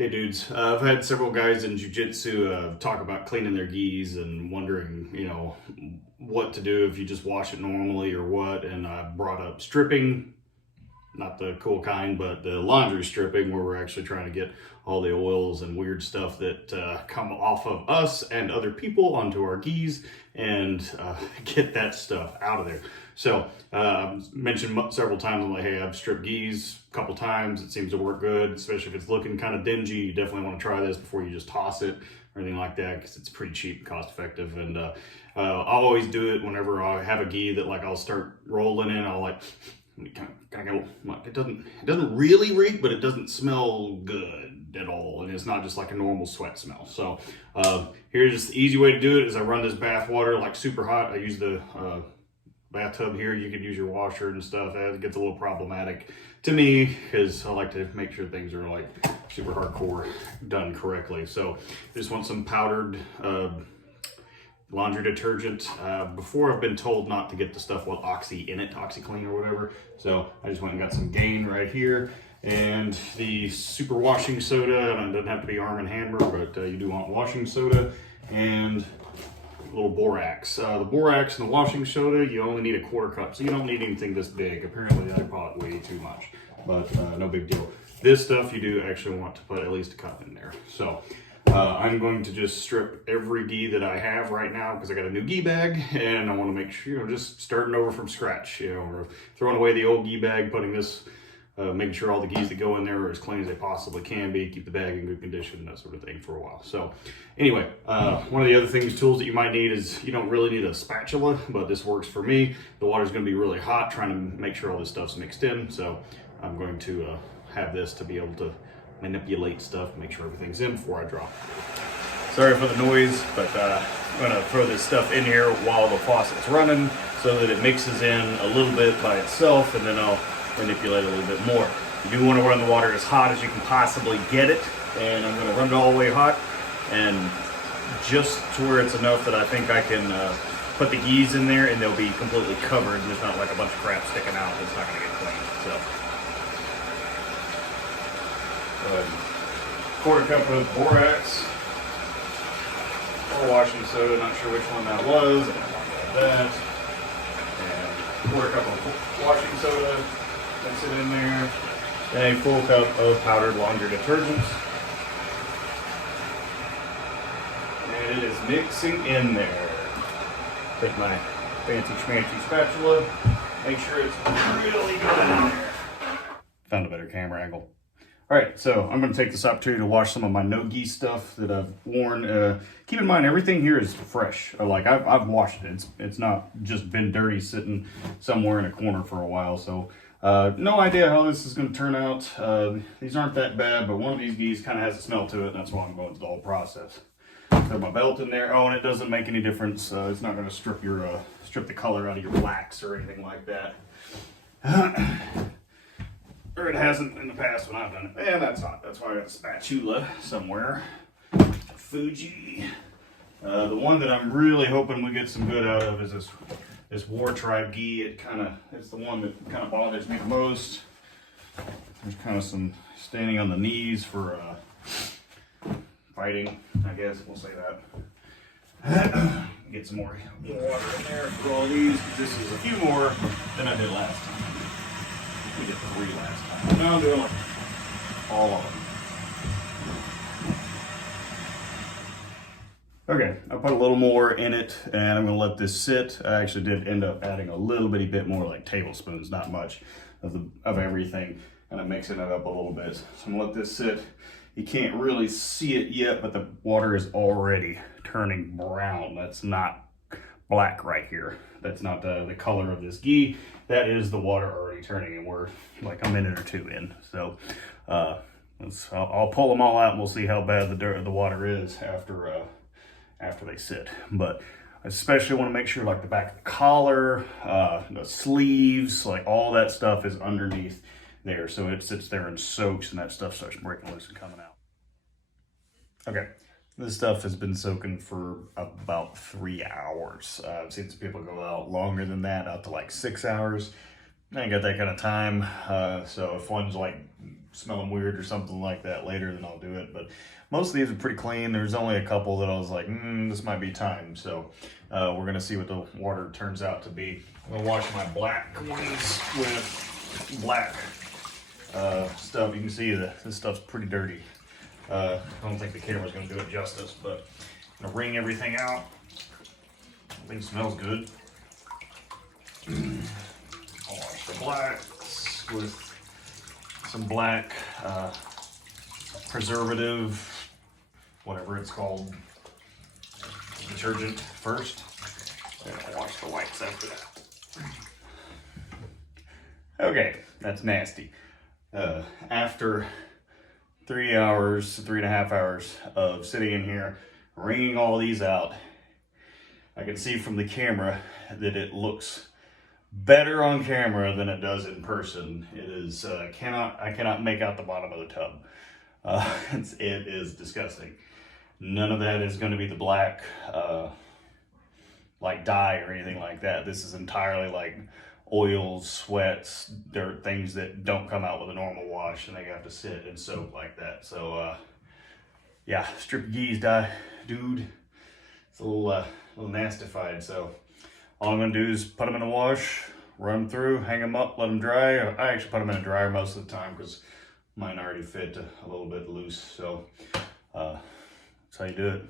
Hey dudes, I've had several guys in jiu-jitsu talk about cleaning their gis and wondering, what to do if you just wash it normally or what. And I brought up stripping, not the cool kind, but the laundry stripping where we're actually trying to get all the oils and weird stuff that come off of us and other people onto our gis and get that stuff out of there. So mentioned several times, I'm like, hey, I've stripped gis a couple times. It seems to work good, especially if it's looking kind of dingy. You definitely want to try this before you just toss it or anything like that, because it's pretty cheap and cost effective. And I'll always do it whenever I have a gi that like I'll start rolling in. I'll like kind of go, it doesn't really reek, but it doesn't smell good at all, and it's not just like a normal sweat smell. So here's just the easy way to do it: is I run this bath water like super hot. I use the bathtub here. You could use your washer and stuff. It gets a little problematic to me because I like to make sure things are like super hardcore done correctly. So just want some powdered laundry detergent. Before, I've been told not to get the stuff with Oxy in it, OxyClean or whatever. So I just went and got some Gain right here. And the super washing soda, and it doesn't have to be Arm & Hammer, but you do want washing soda, and a little borax. The borax and the washing soda, you only need a 1/4 cup, so you don't need anything this big. Apparently I bought way too much, but no big deal. This stuff you do actually want to put at least a cup in there. So I'm going to just strip every gi that I have right now because I got a new gi bag and I want to make sure, just starting over from scratch, or throwing away the old gi bag, putting this, making sure all the gis that go in there are as clean as they possibly can be, keep the bag in good condition, that sort of thing for a while. So anyway, one of the other tools that you might need is, you don't really need a spatula, but this works for me. The water's going to be really hot, trying to make sure all this stuff's mixed in. So I'm going to have this to be able to manipulate stuff, make sure everything's in before I draw. Sorry for the noise, but I'm gonna throw this stuff in here while the faucet's running so that it mixes in a little bit by itself, and then I'll manipulate a little bit more. You do want to run the water as hot as you can possibly get it, and I'm gonna run it all the way hot, and just to where it's enough that I think I can put the gis in there and they'll be completely covered, and there's not like a bunch of crap sticking out that's not gonna get cleaned. So 1/4 cup of borax or washing soda, not sure which one that was. That, and 1/4 cup of washing soda, mix it in there, and a full cup of powdered laundry detergent. And it is mixing in there. Take my fancy schmancy spatula, make sure it's really good in there. Found a better camera angle. All right, so I'm going to take this opportunity to wash some of my no-gi stuff that I've worn. Keep in mind, everything here is fresh. Like I've washed it. It's not just been dirty sitting somewhere in a corner for a while. So no idea how this is going to turn out. These aren't that bad, but one of these gis kind of has a smell to it, and that's why I'm going through the whole process. Throw my belt in there. Oh, and it doesn't make any difference. It's not going to strip the color out of your blacks or anything like that. Or it hasn't in the past when I've done it. And that's hot. That's why I got a spatula somewhere. Fuji. The one that I'm really hoping we get some good out of is this War Tribe gi. It's the one that kind of bothers me the most. There's kind of some standing on the knees for fighting, I guess we'll say that. Get some more water in there for all these. This is a few more than I did last time. We did 3 last time. Now I'm doing like all of them. Okay, I put a little more in it, and I'm gonna let this sit. I actually did end up adding a little bitty bit more, like tablespoons, not much of everything, and I'm mixing it up a little bit. So I'm gonna let this sit. You can't really see it yet, but the water is already turning brown. That's not black right here. That's not the color of this gi. That is the water already turning, and we're like a minute or 2 in. So I'll pull them all out, and we'll see how bad the water is after they sit. But I especially want to make sure like the back of the collar, the sleeves, like all that stuff is underneath there. So it sits there and soaks, and that stuff starts breaking loose and coming out. Okay. This stuff has been soaking for about 3 hours. I've seen some people go out longer than that, out to like 6 hours. I ain't got that kind of time. So if one's like smell them weird or something like that later, then I'll do it. But most of these are pretty clean. There's only a couple that I was like, this might be time. So we're gonna see what the water turns out to be. I'm gonna wash my black ones with black stuff. You can see that this stuff's pretty dirty. I don't think the camera's gonna do it justice, but I'm gonna wring everything out. I think it smells good. I'll wash the blacks with some black preservative, whatever it's called, detergent first. Then I'll wash the whites after that. Okay, that's nasty. After 3 hours, 3.5 hours of sitting in here, wringing all these out, I can see from the camera that it looks better on camera than it does in person. It is, I cannot make out the bottom of the tub. It is disgusting. None of that is going to be the black, like dye or anything like that. This is entirely like oils, sweats, dirt, things that don't come out with a normal wash, and they have to sit and soak like that. So, yeah, strip of gis dye, dude. It's a little nastified. So all I'm gonna do is put them in the wash, run them through, hang them up, let them dry. I actually put them in a dryer most of the time because mine already fit a little bit loose. So that's how you do it.